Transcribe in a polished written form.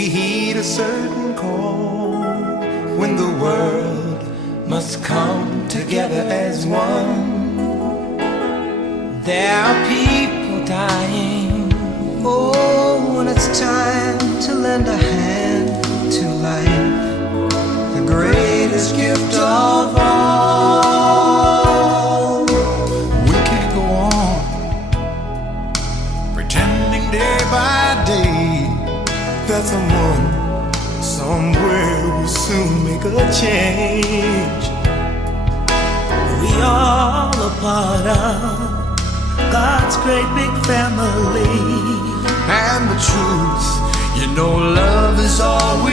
we heed a certain call, when the world must come together as one. There are people dying, oh, when it's time to lend a hand to life, the greatest gift of all. We can't go on pretending day by day that someone somewhere will soon make a change. We all a part of God's great big family. And the truth, you know, love is all we